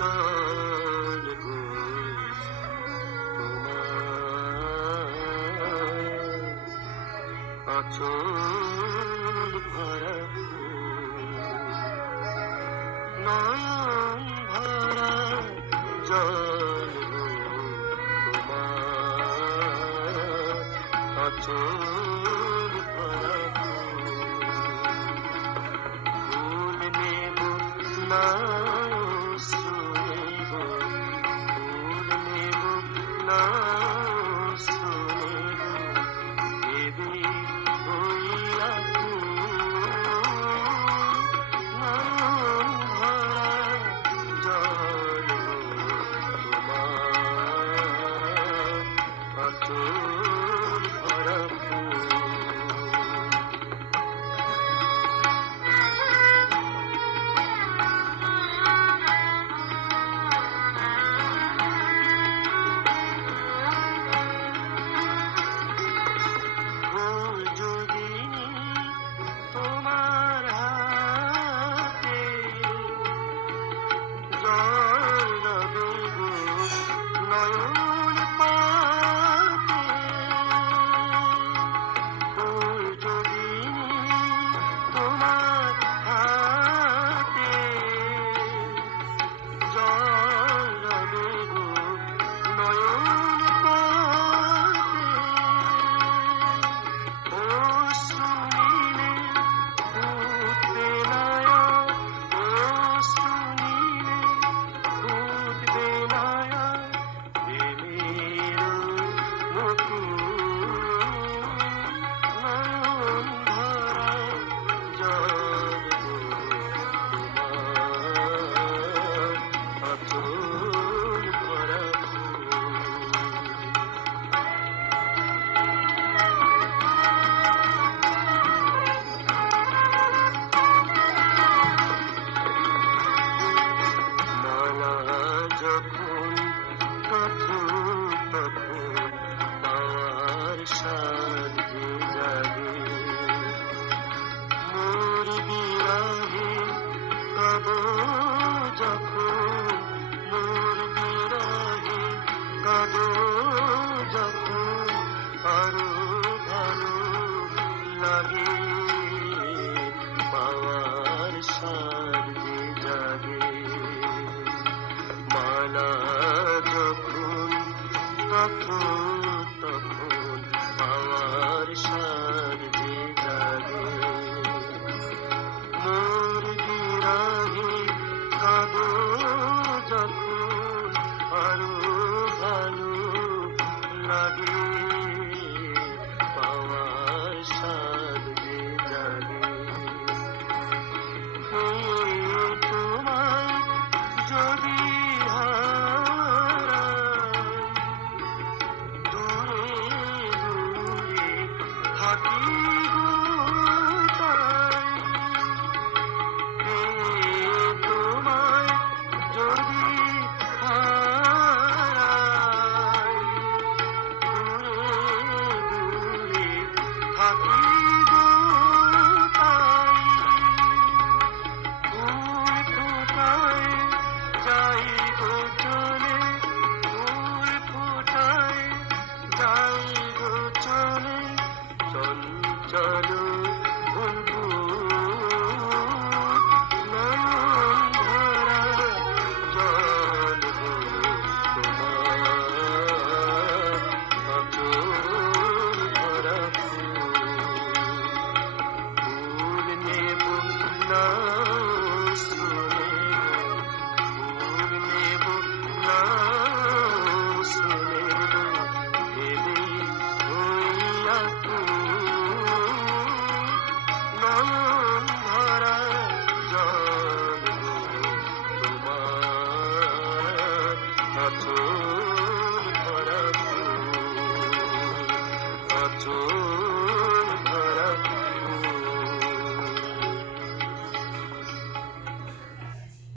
জল গো তোমার আঁচল ভরা নয়ন ভরা জল গো তোমার আঁচল ভরা ফুল নেব না শুনেব ফুল নেব না শুনেব দেবী হইয়া নয়ন ভরা জল তোমার আঁচল ভরা তোমার হাতে জল দেব নয়ন পাতে ফুল যদি তোমার হাতে জল দেব নয়ন পাতে ও শুনিলে ফুটবে নয়া ও শুনিলে ফুটবে নয়া প্রেমের মুকুল নয়ন ভরা জল গো তোমার আঁচল ভরা মালা যখন তখন তখন পাওয়ার সাথে জাগে মোর বিরহে কব যখন মোর বিরহে কব যখন আরো ভালো লাগে পাওয়ার সাথে জাগে মালা যখন তখন তখন পাওয়ার সাথে জাগে মোর বিরহে কাঁদো যখন আরো